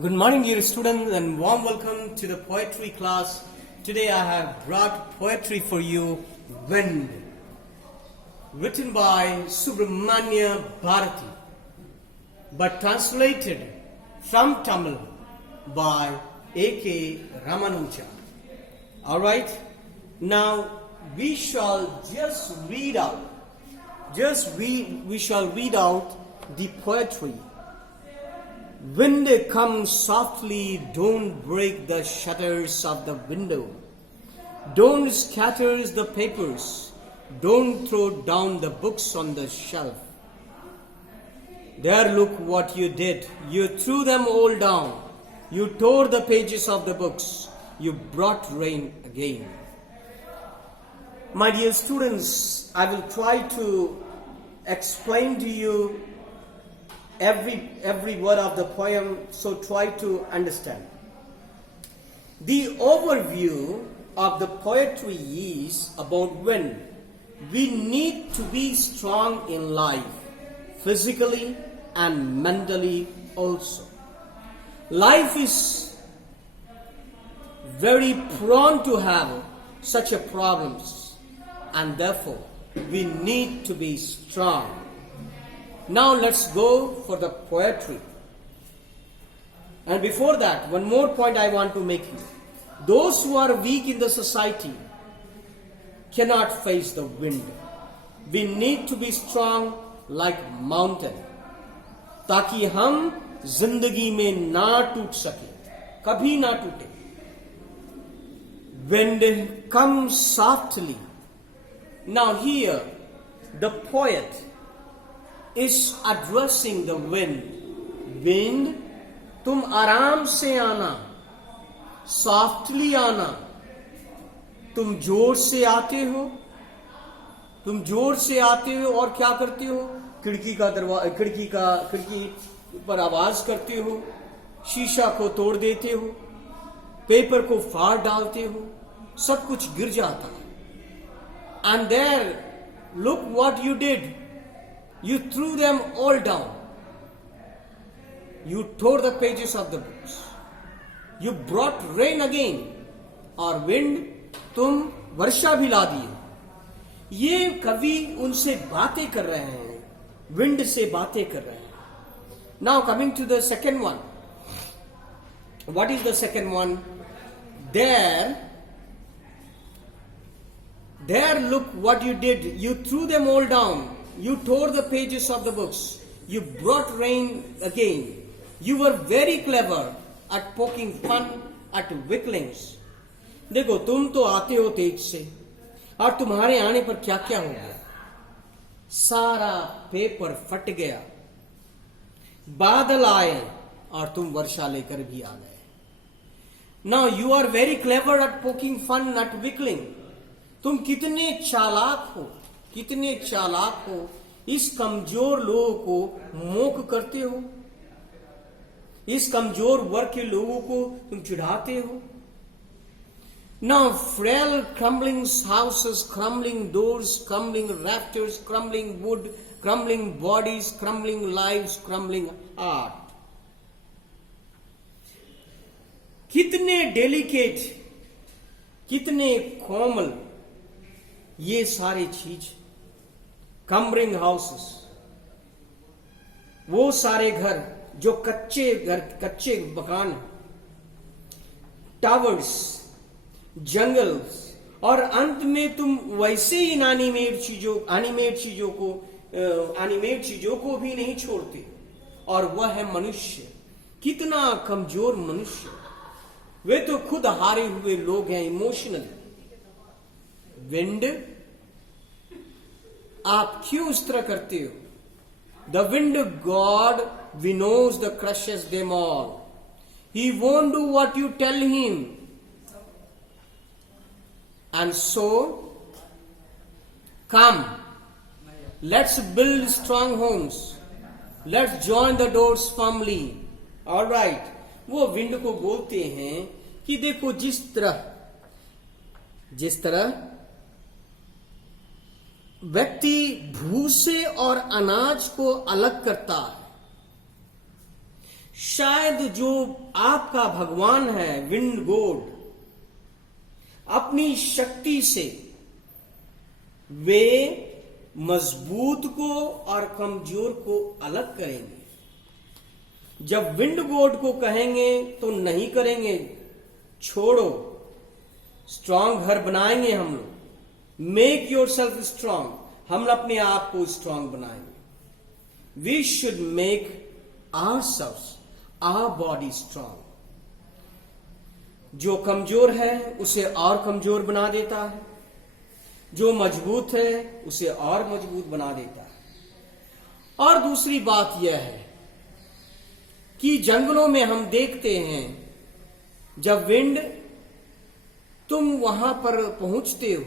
Good morning, dear students, and warm welcome to the poetry class. Today I have brought poetry for you, Wind, written by Subramanya Bharati, but translated from Tamil by A.K. Ramanuja. Alright, now we shall just read out, we shall read out the poetry. Wind comes softly, don't break the shutters of the window. Don't scatter the papers. Don't throw down the books on the shelf. There, look what you did. You threw them all down. You tore the pages of the books. You brought rain again. My dear students, I will try to explain to you every word of the poem, so try to understand. The overview of the poetry is about when we need to be strong in life, physically and mentally also. Life is very prone to have such a problems, and therefore we need to be strong. Now let's go for the poetry. And before that, one more point I want to make you. Those who are weak in the society cannot face the wind. We need to be strong like mountain, ताकि हम जिंदगी में ना टूट सके, कभी ना टूटे. Wind comes softly. Now here, the poet is addressing the wind. Wind, तुम आराम से आना, softly आना. तुम जोर से आते हो, और क्या करते हो? खिड़की पर आवाज करते हो, शीशा को तोड़ देते हो, पेपर को फाड़ डालते हो, सब कुछ गिर जाता है. And there, look what you did. You threw them all down. You tore the pages of the books. You brought rain again. और wind, तुम वर्षा भी ला दिए. ये कवि उनसे बातें कर रहे हैं, wind से बातें कर रहे हैं. Now coming to the second one. What is the second one? There, look what you did. You threw them all down. You tore the pages of the books. You brought rain again. You were very clever at poking fun at weaklings. देखो, तुम तो आते हो तेज से, और तुम्हारे आने पर क्या क्या हो गया. सारा पेपर फट गया. बादल आए और तुम वर्षा लेकर भी आ गए. Now you are very clever at poking fun at weakling. तुम कितने चालाक हो, इस कमजोर लोगों को मोक करते हो, इस कमजोर वर्ग के लोगों को तुम चिढ़ाते हो. Now frail crumbling houses, crumbling doors, crumbling rafters, crumbling wood, crumbling bodies, crumbling lives, crumbling art. कितने डेलिकेट, कितने कोमल ये सारे चीज. कम्बरिंग हाउसेस, वो सारे घर जो कच्चे मकान, टावर्स, जंगल्स, और अंत में तुम वैसे ही एनिमेट चीजों को भी नहीं छोड़ते, और वह है मनुष्य. कितना कमजोर मनुष्य. वे तो खुद हारे हुए लोग हैं, इमोशनल. विंड, आप क्यों इस तरह करते हो? The wind God, we knows the crushes them all. He won't do what you tell him. And so, come, let's build strong homes. Let's join the doors firmly. All right. वो wind को बोलते हैं कि देखो, जिस तरह व्यक्ति भूसे और अनाज को अलग करता है, शायद जो आपका भगवान है विंड गॉड, अपनी शक्ति से वे मजबूत को और कमजोर को अलग करेंगे। जब विंड गॉड को कहेंगे तो नहीं करेंगे, छोड़ो, स्ट्रांग घर बनाएंगे हम लोग, मेक योर सेल्फ स्ट्रांग, हम अपने आप को स्ट्रांग बनाएंगे। We should make ourselves, our body strong. जो कमजोर है उसे और कमजोर बना देता है, जो मजबूत है उसे और मजबूत बना देता है। और दूसरी बात यह है कि जंगलों में हम देखते हैं, जब विंड, तुम वहां पर पहुंचते हो,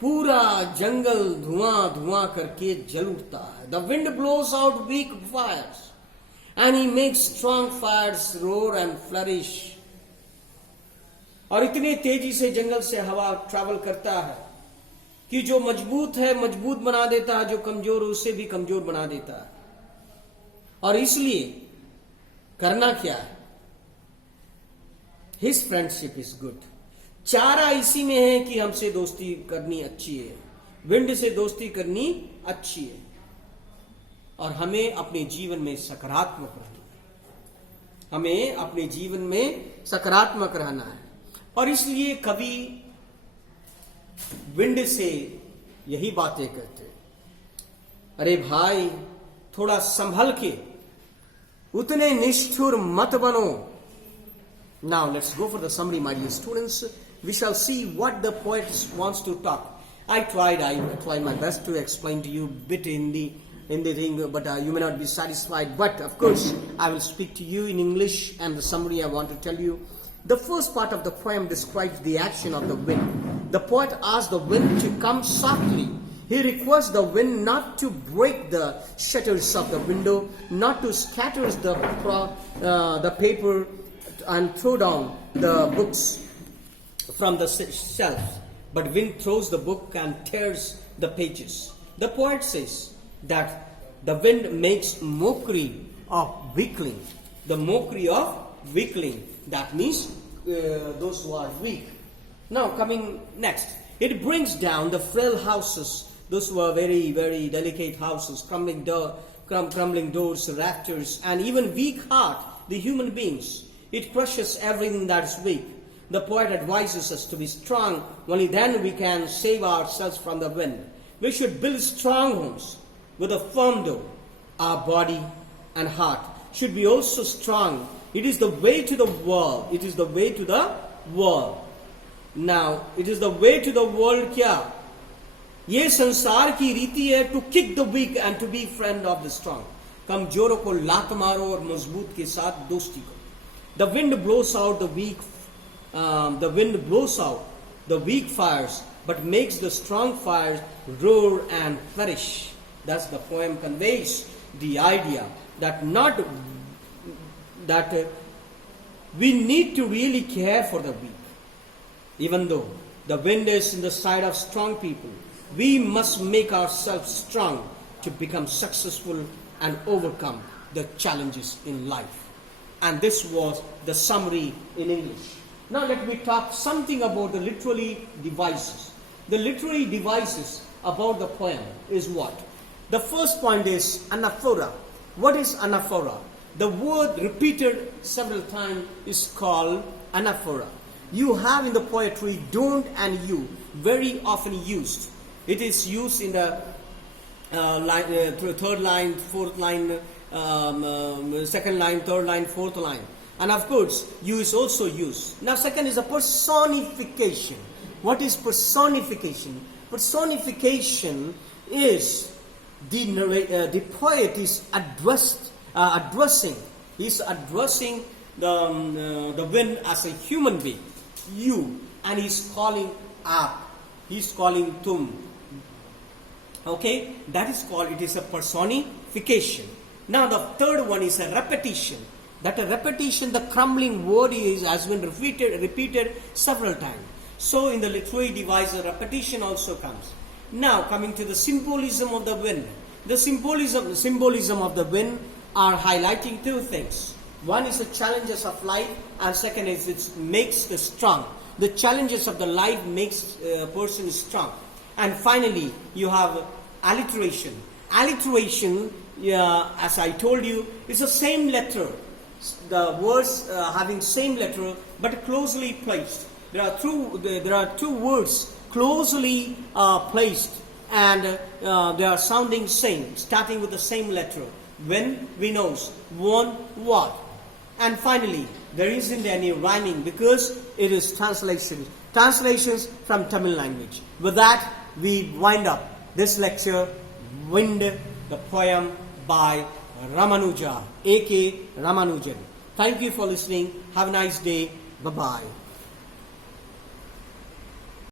पूरा जंगल धुआं धुआं करके जल उठता है। The wind blows out weak fires and he makes strong fires roar and flourish. और इतने तेजी से जंगल से हवा ट्रैवल करता है कि जो मजबूत है मजबूत बना देता है, जो कमजोर है उसे भी कमजोर बना देता है। और इसलिए करना क्या है? His friendship is good. चारा इसी में है कि हमसे दोस्ती करनी अच्छी है, विंड से दोस्ती करनी अच्छी है, और हमें अपने जीवन में सकारात्मक रहना है, हमें अपने जीवन में सकारात्मक रहना है। और इसलिए कवि विंड से यही बातें करते हैं, अरे भाई थोड़ा संभल के, उतने निष्ठुर मत बनो। Now let's go for the summary, my dear students. We shall see what the poet wants to talk. I tried my best to explain to you a bit in the thing, but you may not be satisfied. But of course, I will speak to you in English, and the summary I want to tell you. The first part of the poem describes the action of the wind. The poet asks the wind to come softly. He requests the wind not to break the shutters of the window, not to scatter the paper and throw down the books from the shelf, but wind throws the book and tears the pages. The poet says that the wind makes mockery of weakling. The mockery of weakling, that means those who are weak. Now coming next, it brings down the frail houses, those who are very, very delicate houses, crumbling doors, rafters, and even weak heart, the human beings. It crushes everything that is weak. The poet advises us to be strong. Only then we can save ourselves from the wind. We should build strong homes with a firm door. Our body and heart should be also strong. It is the way to the world. It is the way to the world. Now, it is the way to the world क्या? ये संसार की रीति है to kick the weak and to be friend of the strong. कमजोरों को लात मारो और मजबूत के साथ दोस्ती करो. The wind blows out the weak fires, but makes the strong fires roar and flourish. Thus the poem conveys the idea that we need to really care for the weak. Even though the wind is in the side of strong people, we must make ourselves strong to become successful and overcome the challenges in life. And this was the summary in English. Now let me talk something about the literary devices. The literary devices about the poem is what? The first point is anaphora. What is anaphora? The word repeated several times is called anaphora. You have in the poetry don't and you very often used. It is used in the third line, fourth line, second line, third line, fourth line. And of course, you is also used. Now second is a personification. What is personification? Personification is the poet is addressing. He's addressing the wind as a human being, you, and he's calling up. He's calling tum. Okay, that is called, it is a personification. Now the third one is a repetition. That a repetition, the crumbling word has been repeated several times. So in the literary device, a repetition also comes. Now coming to the symbolism of the wind. The symbolism of the wind are highlighting two things. One is the challenges of life, and second is it makes the strong. The challenges of the life makes a person strong. And finally, you have alliteration. Alliteration, as I told you, is the same letter. The words having same letter but closely placed. There are two words closely placed, and they are sounding same, starting with the same letter. When we know one what. And finally, there isn't any rhyming because it is translations from Tamil language. With that, we wind up this lecture, Wind, the poem by Ramanuja, A.K. Ramanujan. Thank you for listening. Have a nice day. Bye-bye.